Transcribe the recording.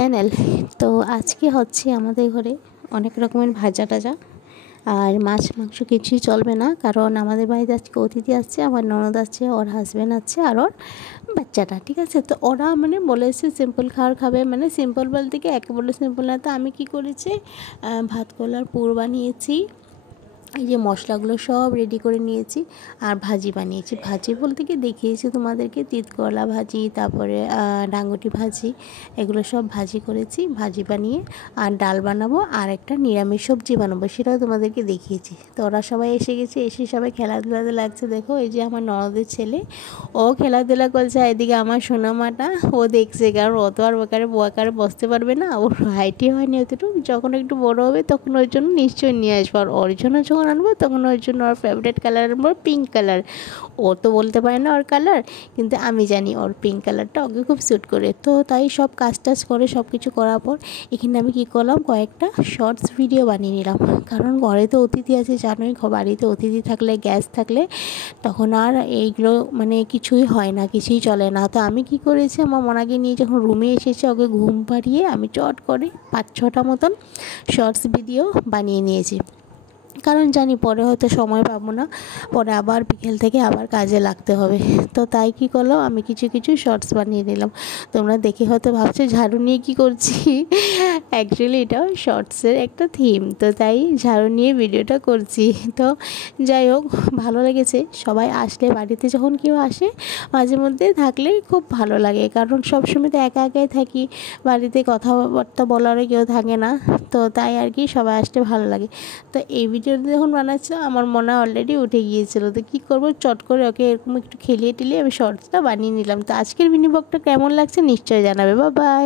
Channel. তো আজকে হচ্ছে আমাদের ঘরে অনেক রকমের ভাজা টাজা আর মাছ মাংস কিছুই চলবে না, কারণ আমাদের বাড়িতে আজকে অতিথি আসছে। আমার ননদ আছে, ওর হাজব্যান্ড আছে আর ওর বাচ্চাটা, ঠিক আছে। তো ওরা মানে বলেছে সিম্পল খাবার খাবে, মানে সিম্পল বলতে কি একেবারে সিম্পল না। তো আমি কি করেছি, ভাত কলার পুর বানিয়েছি, এই যে মশলাগুলো সব রেডি করে নিয়েছি আর ভাজি বানিয়েছি। ভাজি বলতে কি দেখিয়েছি তোমাদেরকে, তিতকরলা ভাজি, তারপরে ডাঙ্গুটি ভাজি, এগুলো সব ভাজি করেছি। ভাজি বানিয়ে আর ডাল বানাবো আর একটা নিরামিষ সবজি বানাবো, সেটাও তোমাদেরকে দেখিয়েছি। তো ওরা সবাই এসে গেছে, এসে সবাই খেলাধুলাতে লাগছে। দেখো এই যে আমার ননদের ছেলে, ও খেলাধুলা করছে, এদিকে আমার সোনামাটা ও দেখছে, কারণ ও তো আর ওকারে বসতে পারবে না, ওর হাইটই হয়নি অতটুকু। যখন একটু বড় হবে তখন ওর জন্য নিশ্চয়ই নিয়ে আসবো, আর ওর জন্য যখন আনবো তখন ওর জন্য ওর ফেভারিট কালার আনবো পিঙ্ক কালার। ও তো বলতে পারে না ওর কালার, কিন্তু আমি জানি ওর পিঙ্ক কালারটা ওকে খুব স্যুট করে। তো তাই সব কাজ টাজ করে সব কিছু করার পর এখানে আমি কী করলাম, কয়েকটা শর্টস ভিডিও বানিয়ে নিলাম। কারণ ঘরে তো অতিথি আছে, জানোই বাড়িতে অতিথি থাকলে, গ্যাস থাকলে তখন আর এইগুলো মানে কিছুই হয় না, কিছুই চলে না। তো আমি কি করেছি, আমার মনাকে নিয়ে যখন রুমে এসেছে, ওকে ঘুম পাড়িয়ে আমি চট করে 5-6টা মতন শর্টস ভিডিও বানিয়ে নিয়েছি। কারণ জানি পরে হয়তো সময় পাবো না, পরে আবার বিকেল থেকে আবার কাজে লাগতে হবে। তো তাই কি করলাম, আমি কিছু কিছু শর্টস বানিয়ে নিলাম। তোমরা দেখে হয়তো ভাবছো ঝাড়ু নিয়ে কি করছি, অ্যাকচুয়ালি এটাও শর্টসের একটা থিম, তো তাই ঝাড়ু নিয়ে ভিডিওটা করছি। তো যাই হোক, ভালো লেগেছে। সবাই আসলে, বাড়িতে যখন কেউ আসে মাঝে মধ্যে থাকলে খুব ভালো লাগে, কারণ সবসময় তো একা একাই থাকি, বাড়িতে কথাবার্তা বলারও কেউ থাকে না। তো তাই আর কি, সবাই আসলে ভালো লাগে। তো এই ভিডিওটা যখন বানাচ্ছিলাম আমার মনে অলরেডি উঠে গিয়েছিলো। তো কী করবো, চট করে ওকে এরকম একটু খেলিয়ে টেলিয়ে আমি শর্টসটা বানিয়ে নিলাম। তো আজকের মিনি ব্লগটা কেমন লাগছে নিশ্চয়ই জানাবে। Bye bye.